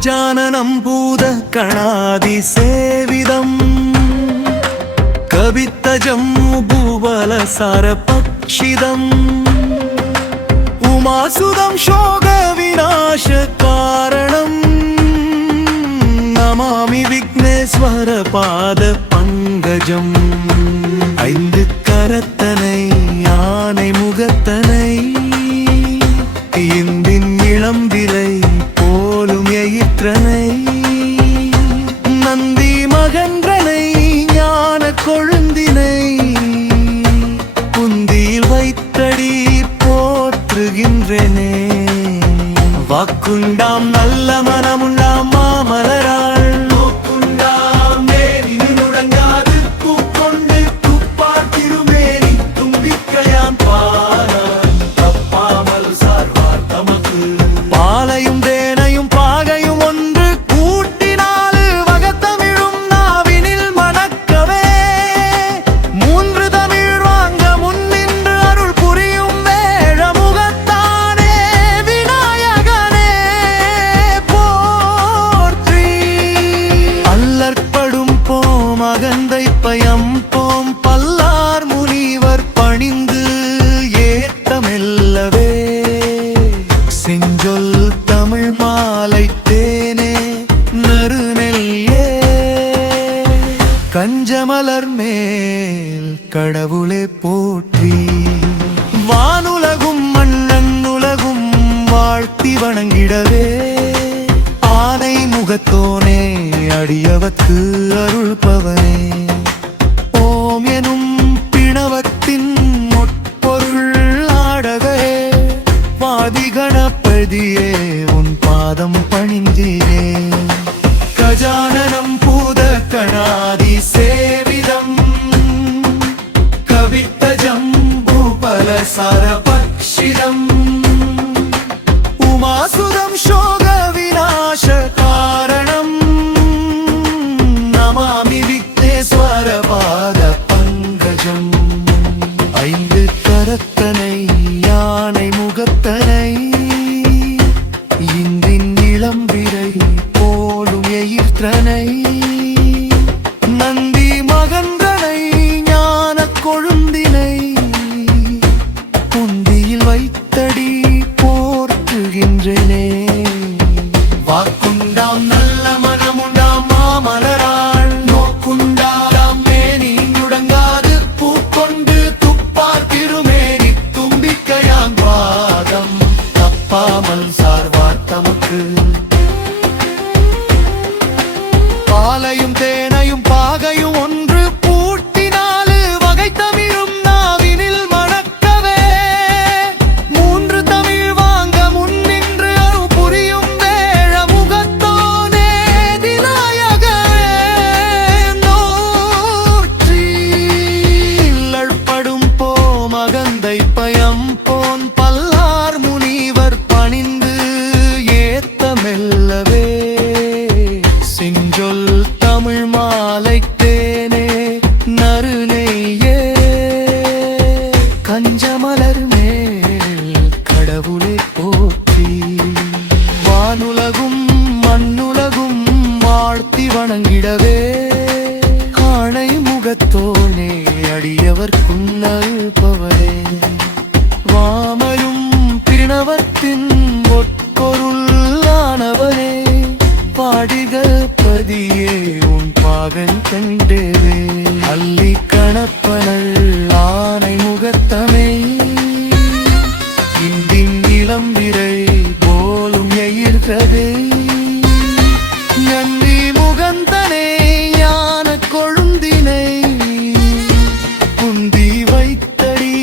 गजाननं भूतगणादिसेविदम् कवित्तजम्बुबलसारपक्षिदम् उमासुदं शोकविनाशकारणम् नमामि विघ्नेश्वरपादपङ्कजम् ஐந்து கரத்தனை யானை முகத்தனை இந்தின் இளம்பிரை போலும் எயிற்றனை நந்தி மகன்றனை ஞான கொழுந்தினை புந்தியில் வைத்தடி போற்றுகின்றனே வாக்குண்டாம் நல்ல மனமுண்டாம் மாமலராள் மகந்தை பயம் போம் பல்லார் முனிவர் பணிந்து ஏத்தமெல்லவே செஞ்சொல் தமிழ் மாலை தேனே நறுநெல்லே கஞ்சமலர் மேல் கடவுளே போற்றி வானுலகும் மண்ணன் உலகும் வாழ்த்தி வணங்கிடவே ஆனை முகத்தோனே அடியவர்க்கு அருள்பவனே ஓம் எனும் பிணவத்தின் முற்பொருள் ஆடகே வாதி கணபதியே உன் பாதம் பணிந்தீரே கஜானனம் பூதகணாதி சேவிதம் கவித்த ஜம்புபல சரபக்ஷிதம் உமாசுதம் சோக விநாச காரணம் நமாமி விக்னேஸ்வரபாத பங்கஜம் ஐந்து கரத்தனை யானை முகத்தனை இந்தின் இளம்பிரை போலும் எயிற்றனை நந்தி மகன்றனை ஞான கொழுந்தினை புந்தியில் வைத்தடி போற்றுகின்றனே வாக்குண்டாம் நல்ல மனமுண்டாம் மாமலராள் நோக்குண்டாம் மேனி முடங்காது பூக்கொண்டு துப்பார் திருமேனி தும்பிக்கையான் பாதம் தப்பாமல் சார்வார் தமக்கு பாலையும் தேனையும் பாகையும் ஒன்று பூட்டினாலு வகை தமிழும் நாவினில் மணக்கவே மூன்று தமிழ் வாங்க முன்னின்று அருள் புரியும் வேழ முகத்தோனே திநாயகரே நோற்றி இல்லழ்படும் போ மகந்தை பயம் போன் பல்லார் முனிவர் பணிந்து ஏத்தமெல்லவே செஞ்சொல் தமிழ் மாலை தேனே நறுநெய்யே கஞ்சமலர் மேல் கடவுளை போற்றி வானுலகும் மண்ணுலகும் வாழ்த்தி வணங்கிடவே ஆணை முகத்தோனே அடியவர் குன்னல்பவரே வாமலும் பிரணவத்தின் பொற்பொருளானவரே பாடிகள் பதியே உன் பாகன் கண்டேவே அல்லி கணப்பனள் ஆனை முகத்தமை இந்தின் இளம்பிரை போலும் எயிர்கதே நந்தி முகந்தனே ஞான கொழுந்தினை புந்தி வைத்தடி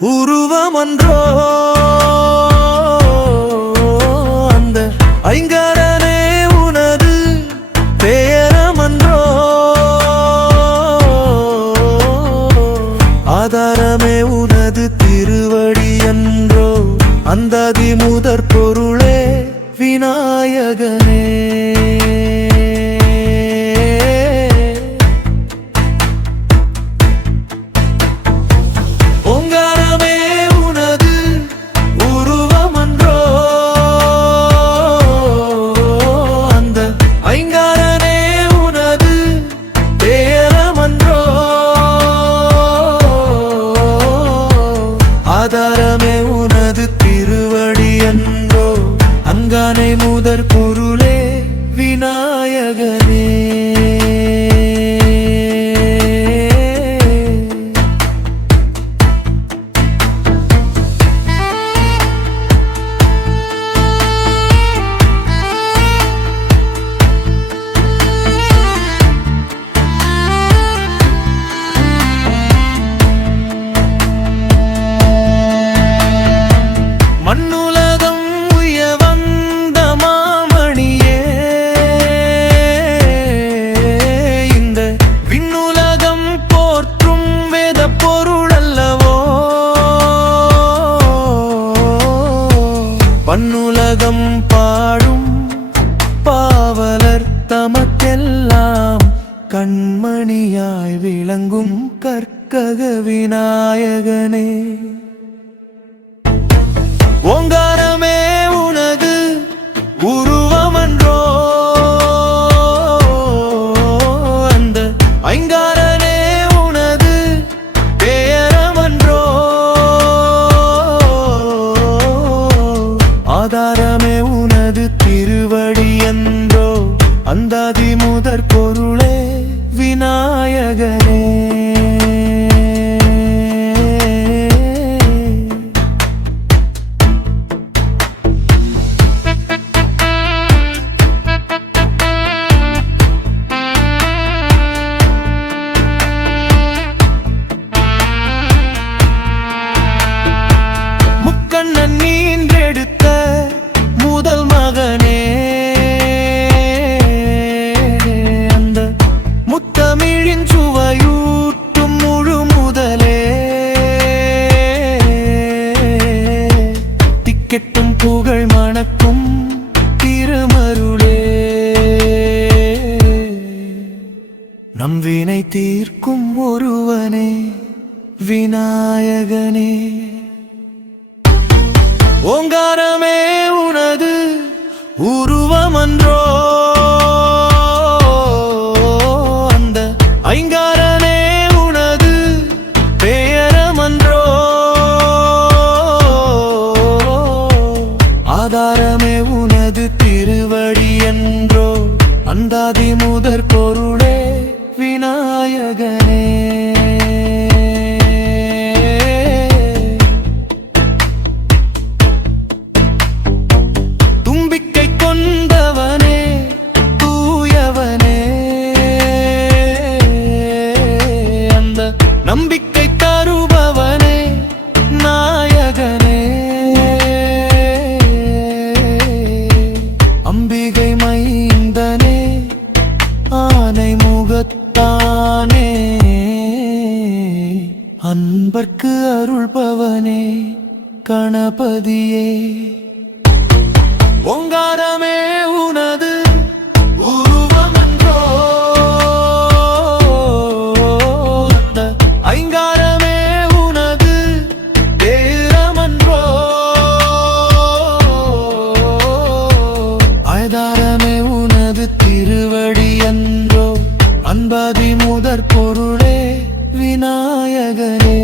உருவமன்றோ அந்த ஐங்கரனே உனது பெயரமன்றோ ஆதாரமே உனது திருவடி என்றோ அந்தாதி முதற் பொருளே விநாயகனே ஓங்காரமே உனது உருவமன்றோ அந்த ஐங்காரனே உனது பெயரமன்றோ ஆதாரமே உனது திருவடி என்றோ அங்கானை முதற் பொருளே விநாயகனே மண்ணுலகம் உய்ய வந்த மாமணியே இந்த விண்ணுலகம் போற்றும் வேத பொருள் அல்லவோ பன்னுலகம் பாடும் பாவலர் தமக்கெல்லாம் கண்மணியாய் விளங்கும் கற்கக விநாயகனே ஓங்காரமே உனது உருவமன்றோ அந்த ஐங்காரனே உனது பெயரமன்றோ ஆதாரமே உனது திருவடி என்றோ அந்தாதி முதற் பொருளே விநாயகனே முக்கண்ணன் நீன்றெடுத்த முதல் மகனே அந்த முத்தமிழின் சுவையூட்டும் முழு முதலே திக்கெட்டும் புகழ் மணக்கும் திருமருளே நம் வினை தீர்க்கும் ஒருவனே விநாயகனே ஓங்காரமே உனது உருவமன்றோ அந்த ஐங்காரனே உனது பெயரமன்றோ ஆதாரமே உனது திருவடி என்றோ அந்தாதி முதற் பொருளே விநாயகனே தும்பிக்கை கொண்டவனே தூயவனே அந்த நம்பிக்கை தருபவனே நாயகனே அம்பிகை மைந்தனே ஆனை முகத்தானே அன்பர்க்கு அருள்பவனே கணபதியே ஓங்காரமே உனது உருவமன்றோ அந்த ஐங்காரமே உனது பெயரமன்றோ ஆதாரமே உனது திருவடி என்றோ அந்தாதி முதற் பொருளே விநாயகனே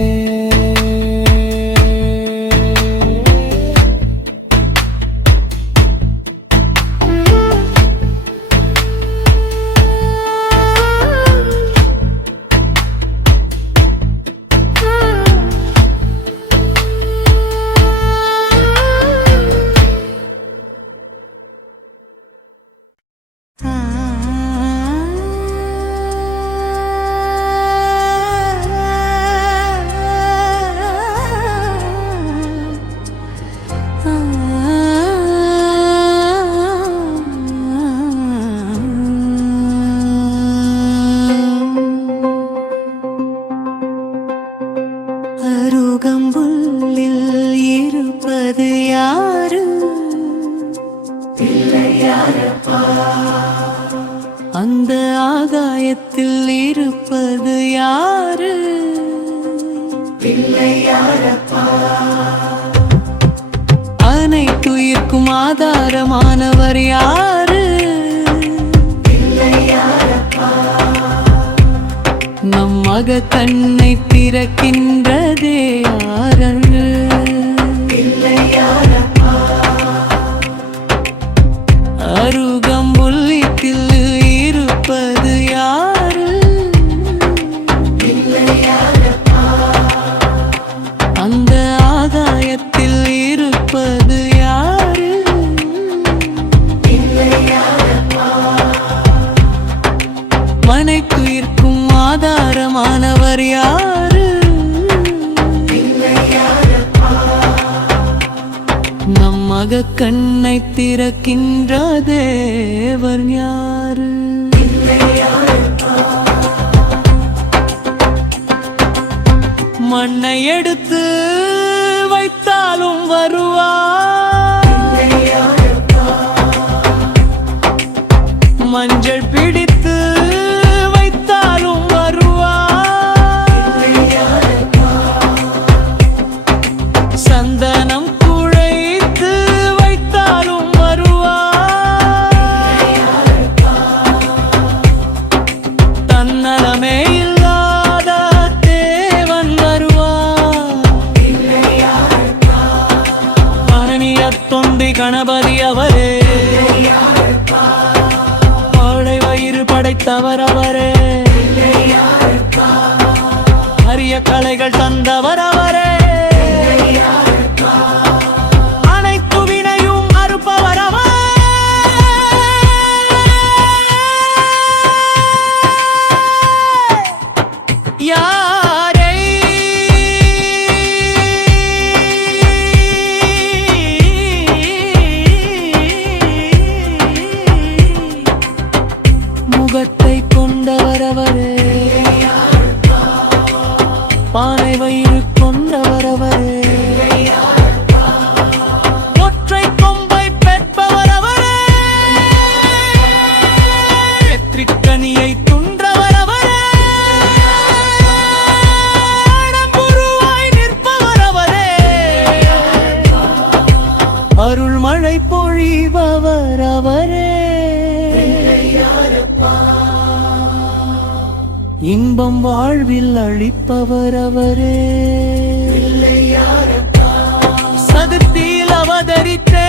மக கண்ணை திறக்கின்றதே ஆரங்கு. அருகம்புல்லில் இருப்பது யாரு? அந்த ஆகாயத்தில் இருப்பது யாரு? மனைக்குயிர்க்கும் ஆதாரமானவர் யாரு? நம் மக கண்ணை திறக்கின்ற தேவர் யாரு? மண்ணை எடுத்து வைத்தாலும் வருவார், மஞ்சள் பிடித்து வைத்தாலும் வருவார், சந்தனம் குழைத்து வைத்தாலும் வருவார், தன்னலமே இல்லாத தேவன் வருவார். தொண்டி கணபதி அவரே, ஆடை வயிறு படைத்தவர் அவரே, அரிய கலைகள் தந்தவர் அவரே, அனைத்து வினையும் அறுப்பவர் அவர். யாரை முகத்தை கொண்டவர் அவரே, பானை வயிறு கொண்டவர் அவரே, ஒற்றை கொம்பை பெற்பவர் அவரே, வெற்றிக்கனியை துன்றவர் அவரே, அடம்புருவாய் நிற்பவர் அவரே, அருள் மழை பொழிபவர் அவரே, இன்பம் வாழ்வில் அளிப்பவர் அவரே, சதுர்த்தியில் அவதரித்தே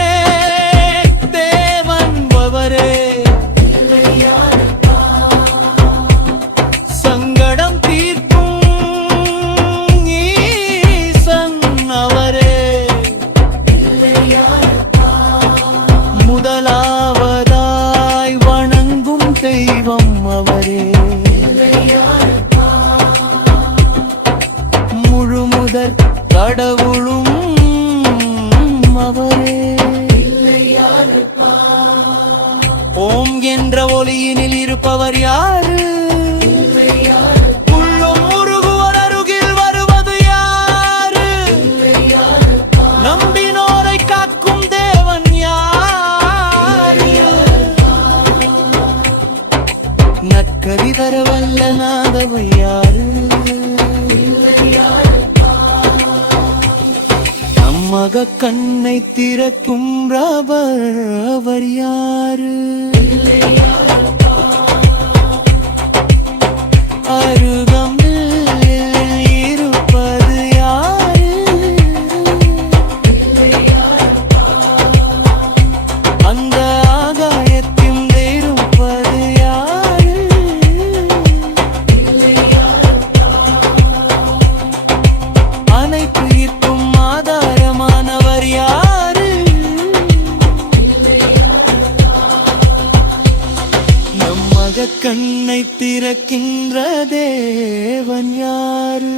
தேவன் அவரே, சங்கடம் தீர்க்கும் ஈசன் அவரே, முதலாவதாய் வணங்கும் தெய்வம் அவரே, முழுமுதற் கடவுளும் அவரே. ஓம் என்ற ஒளியினில் இருப்பவர் யாரு? உள்ளும் உருகுவர் அருகில் வருவது யாரு? நம்பினோரை காக்கும் தேவன் யாரு? நற்கதி தர வல்ல நாதவை யாரு? மக கண்ணை திறக்கும் அவர் யாரு? அருகம்பில் இருப்பது யாரு? அந்த ஆகாயத்தில் இருப்பது யாரு? அனைத்து இருக்கும் ஆதாரமானவர் யாரு? நம் மக கண்ணை திறக்கின்ற தேவன் யாரு?